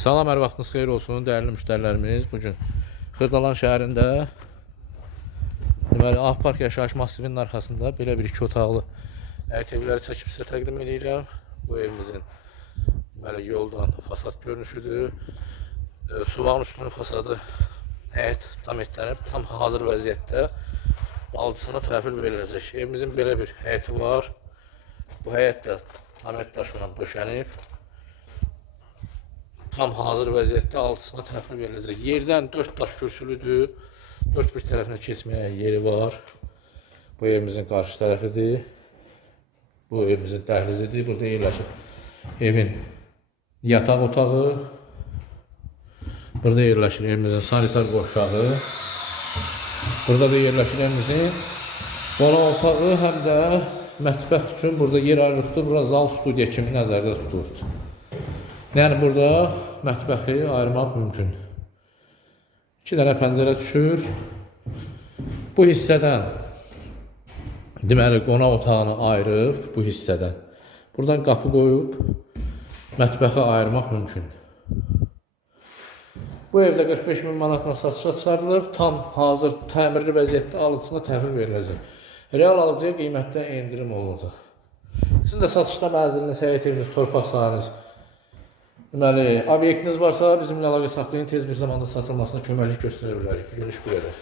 Salam, hər vaxtınız xeyir olsun, dəyərli müştərilərimiz. Bugün Xırdalan şəhərində deməli A Park yaşayış masivinin arxasında belə bir 2 otaqlı həyət evləri çəkib sizə təqdim edirəm. Bu evimizin deməli yoldan fasad görünüşüdür. Suvağın üstünün fasadı həyət tam etlənib, tam hazır vəziyyətdə alıcısına təhvil veriləcək. Evimizin belə bir həyəti var. Bu həyət də tam et daşla döşənib. Tam hazır vəziyyətdə alıcısına təhvil veriləcək. Yerdən 4 daş kürsülüdür. 4 bir tərəfinə keçməyə yeri var. Bu evimizin qarşı tərəfidir. Bu evimizin dəhlizidir. Burada yerləşir evin yataq otağı. Burada yerləşir evimizin sanitar qovşağı. Burada da yerləşir evimizin qonaq otağı, həm də mətbəx üçün burada yer ayrılıbdır. Bura zal studiya kimi nəzərdə tutulubdur. Yəni burada mətbəxi ayırmaq mümkün. 2 dənə pəncərə düşür. Bu hissədən deməli qonaq otağını ayırıb bu hissədən. Buradan qapı qoyub mətbəxi ayırmaq mümkün. Bu evdə 45.000 manatla satışa çıxarılıb, tam hazır təmirli vəziyyətdə alıcısına təhvil veriləcək. Real alıcıya qiymətdə endirim olunacaq. Sizin də satışda mənziliniz, həyət eviniz, torpaq sahəniz, deməli, obyektiniz varsa bizimlə əlaqə saxlayın, tez bir zamanda satılmasına köməklik göstərə bilərik. Bugün iş bu qədər.